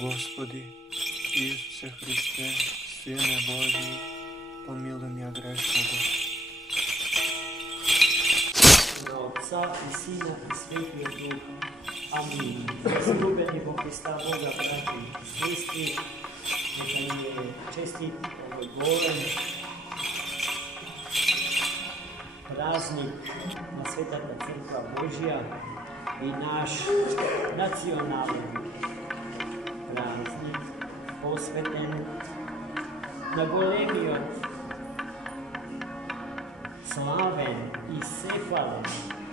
Господи, Isuse Hriste, Sine Božji, pomiluj mja grešnoga. Otca i Sina i Svetog Duha. Amin. Zljubljeni Bog Hrista Boga, braći i sestri, neka im je čestit ovoj goren praznik na Svetata Crkva Božja i naš nacionalni praznik posveten na golemiot slaven i sefalen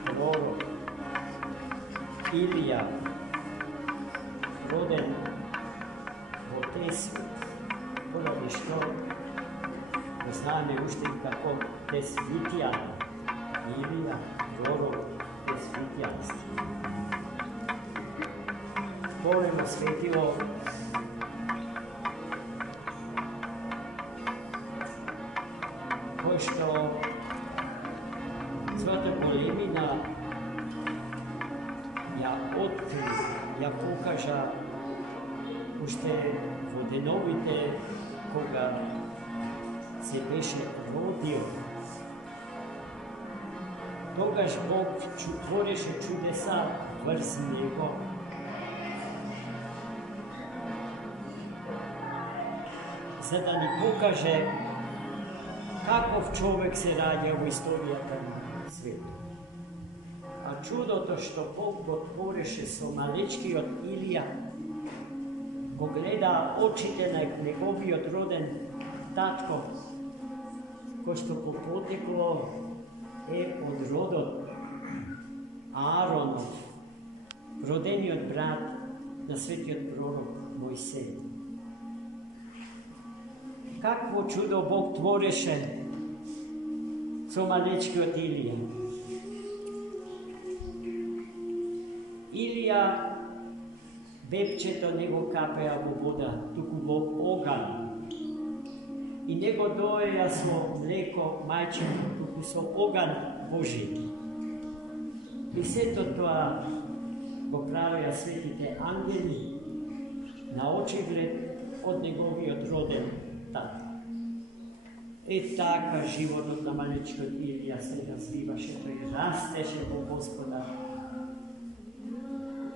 prorok Ilija, roden v Tesvi, poradi što poznane ušte kako Tesvitjan, Ilija, prorok Tesvitjanstva. Voleno svetilo pošto svata golemina ja otkri, ja pokaža ušte vodenovite koga se beše rodio. Togaž Bog tvoreše čudesa vrz njego. За да ни покаже каков човек се раѓа во историјата на светот. А чудото што Бог го твореше со малечкиот Илија, го гледа очите на неговиот роден татко, кој што по потекло е од родот Ааронов, родениот брат на светиот пророк Мојсей. Какво чудо Бог твореше со малечкиот Илија. Илија, бебчето не го капеа во вода, туку во оган. И не го доеја со млеко мајчино, туку со оган Божи. И сето тоа го правеа светите ангели на очиглед од неговиот роден тата. Е така животот на малечкиот Илија се развиваше, тој растеше во Господа,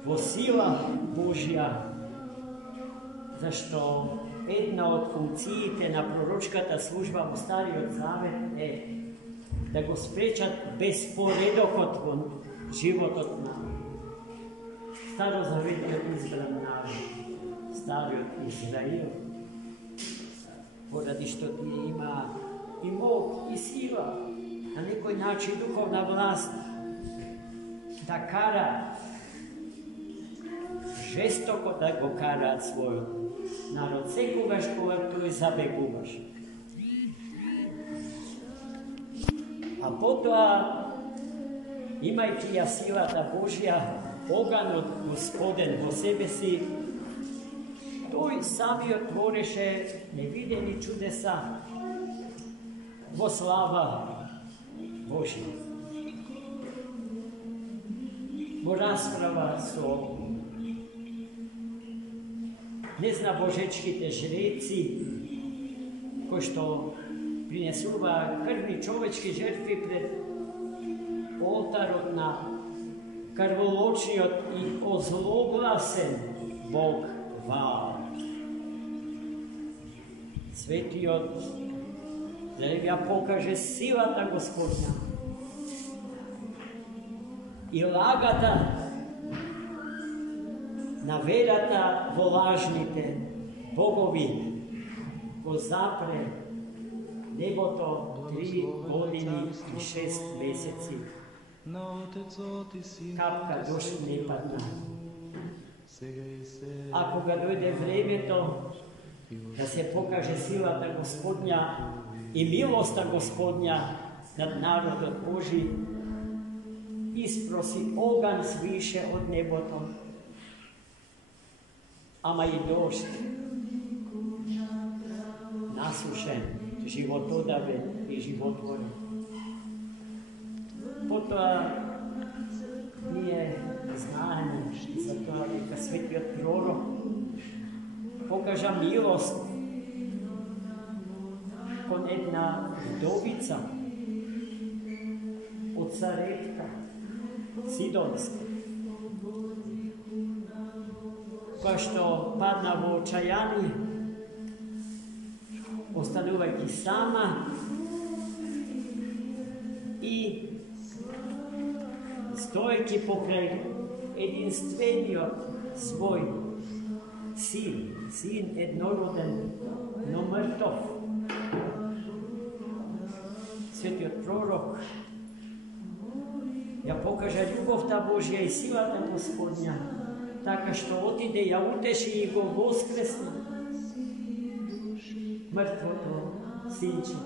во сила Божја, зашто една од функциите на пророчката служба во Стариот Завет е да го спречат безпоредокот во животот на Старозаветниот избран народ, Стариот Израил, поради што тие има и мог, и сила, на некој начин духовна власт, да кара жестоко да го караат својот народ, секогаш кога тој забегуваше. А потоа, имајќи ја силата Божја, оганот Господен во себе си, тој самиот твореше невидени чудеса во слава Божја. Во расправа со незнабожечките жреци, кои што принесуваа крвни човечки жертви пред олтарот на крволочниот и озлогласен Бог Ваал. Светиот да ја покаже силата Господна и лагата на верата во лажните богови, го запре небото 3 години и 6 месеци. Капка дошли не падна. А кога дојде времето да се покаже силата Господња и милоста Господња над народот Божи, isprosi ogan sviše od neboto, ама и дожд, насушен, животодавен и животворен. Потоа ние знаеме за тоа дека светиот пророк покажа милост кон една вдовица od Sarepta, Sidonska, koja što padna u očajanje, ostanuvajki sama i stojki pokraj jedinstvenio svoj sin jednoroden, no mrtov. Svetio prorok ja pokaže ljubovta Božja i silata Gospodnja, taka što otide, ja uteši i go voskresne. Mrtvo to sinče.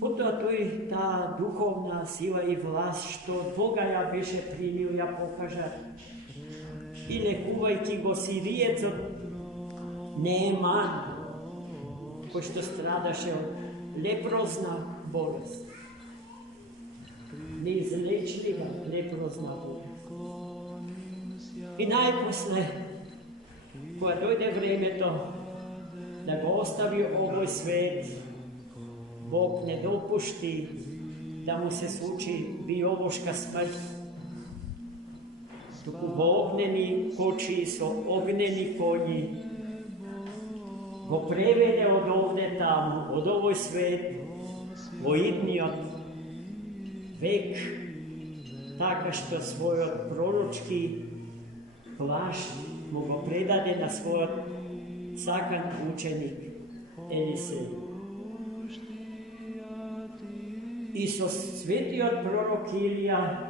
Potom to je ta duhovna sila i vlast, što od Boga ja beše primio, ja pokaža. I lekuvajki go Sirijec od Neeman, ko što stradaše od leprozna bolest. Neizlečljiva leprozna bolest. I najposle, koja dojde vreme to, da ga ostavi ovoj svet, Bog ne dopušti da mu se sluči biološka smrt. Tuku v ognjeni koči so ognjeni konji, go prevede od ovde tam, od ovoj svet, voidnijot, vek, taka što svoj proročki plašt mu go predade na svoj sakan učenik Elisej. I so sveti od prorok Ilija,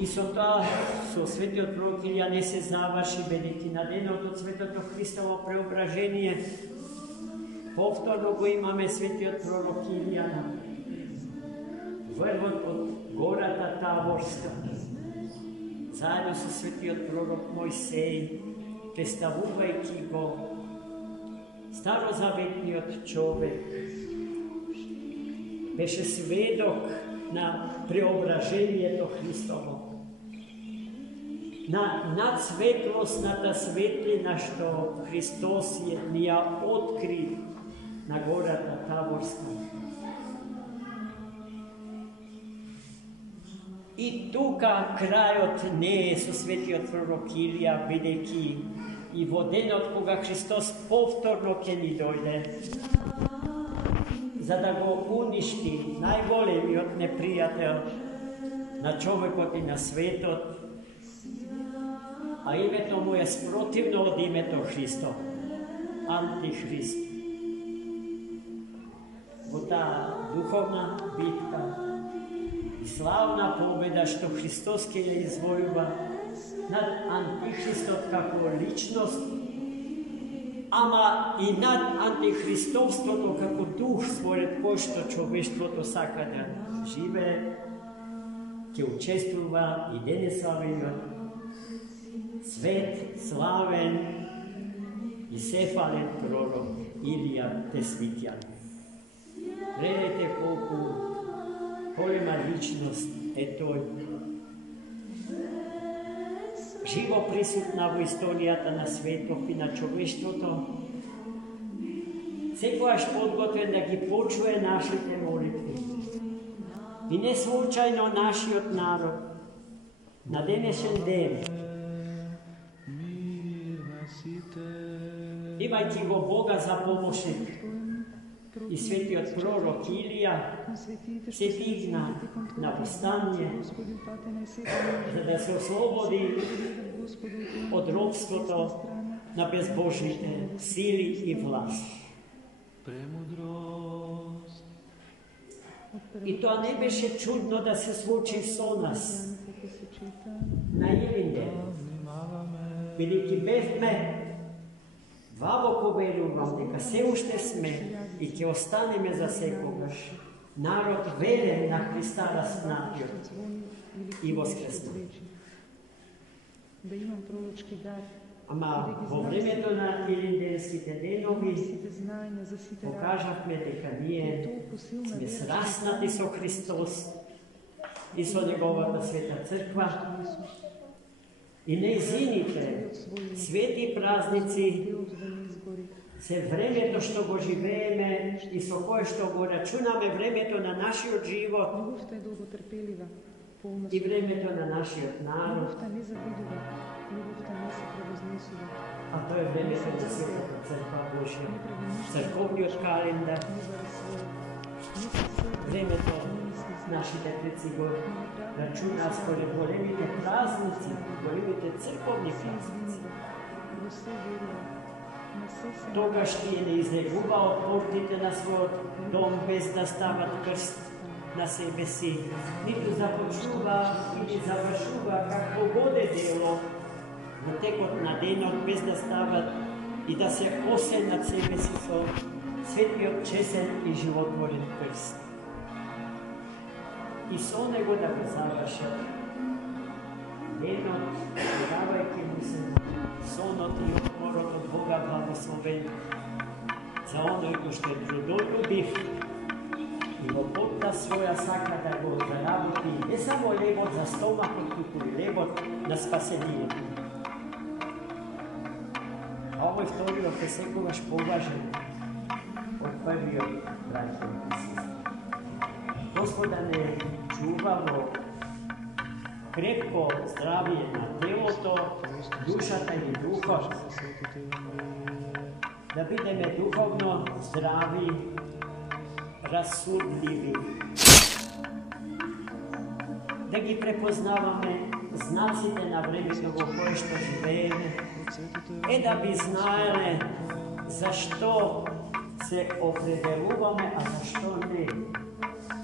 i so sveti od prorok Ilija ne se završi veliki na den od Svetото Hristovo preobraženje. Повторно го имаме светиот пророк Илија на врвот од гората Таворска. Заедно со светиот пророк Мојсеј, представувајќи го старозаветниот човек, беше сведок на преображението Христово, на надсветлосната светлина што Христос ни ја откри на гората Таворска. И тука крајот не е со светиот пророк Илија, бидејќи и во денот кога Христос повторно ќе ни дојде, за да го уништи најголемиот непријател на човекот и на светот, а името му е спротивно од името Христо, Антихрист. Во таа духовна битка и славна победа што Христос ќе ја извојува над Антихристот како личност, ама и над антихристовството како дух според кој што човештвото сака да живее, ќе учествува и денеславениот свет, славен и сефален пророк Илија Тесвитјан. Гледайте колку голема личност е тој. Живо присутна во историјата на светот и на човештвото, секојаш подготвен да ги почуе нашите молитви. И не случајно нашиот народ на денешен ден, имајќи го Бога за помошник и светиот пророк Илија, се дигна на повстание, за да се ослободи од робството на безбожните сили и власт. И тоа не беше чудно да се случи со нас на Илинден, бидејќи бевме, ваво поверувам дека се уште сме и ќе останеме за секогаш народ верен на Христа распнатиот и воскреснат. Ама во времето на илинденските денови покажавме дека ние сме сраснати со Христос и со Неговата света црква I ne izvinite, sveti praznici se vremето što go živeme i so koje što go računame vremето na naši život i vremето na naši narod. A to je vremето na Svetog Crkva Božja, crkovni kalendar, vremето našите preci go računa spore golemite praznici, golemite crkovni praznici. Toga što je ne izneguba odportite na svoj dom bez da stavat krst na sebe si, niti započuva, niti završuva kako bode delo, natekot na denot bez da stavat i da se ose nad sebe si so svetli občesen i životvoren krst. I so nego da ga završa. Denot, davajte mu se sonot i odmorot od Boga blagosloven za ono što je trudoljubiv i lopota svoja saka da go zarabuti ne samo lebot za stomak, tuku i lebot na spasenije. A ovo je vtorio te sekovaš považen od prvio braćom i sestri. Gospoda ne čuvamo krepko zdravije na telo to, dušata i duhom, da budeme duhovno zdravi, razsudljivi, da gi prepoznavame znacite na vremenu u koje što živeme, da bi znale zašto se opredeluvame, a zašto ne.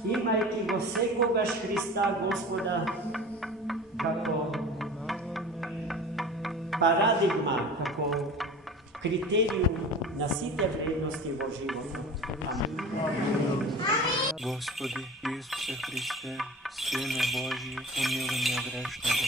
Imajte go sekogaš Hrista Gospoda kako paradigma, kako kriterijum na site vrednosti vo životu. Amen. Gospodi Isuse Hriste, Sine Božji, pomiluj me grešnoga.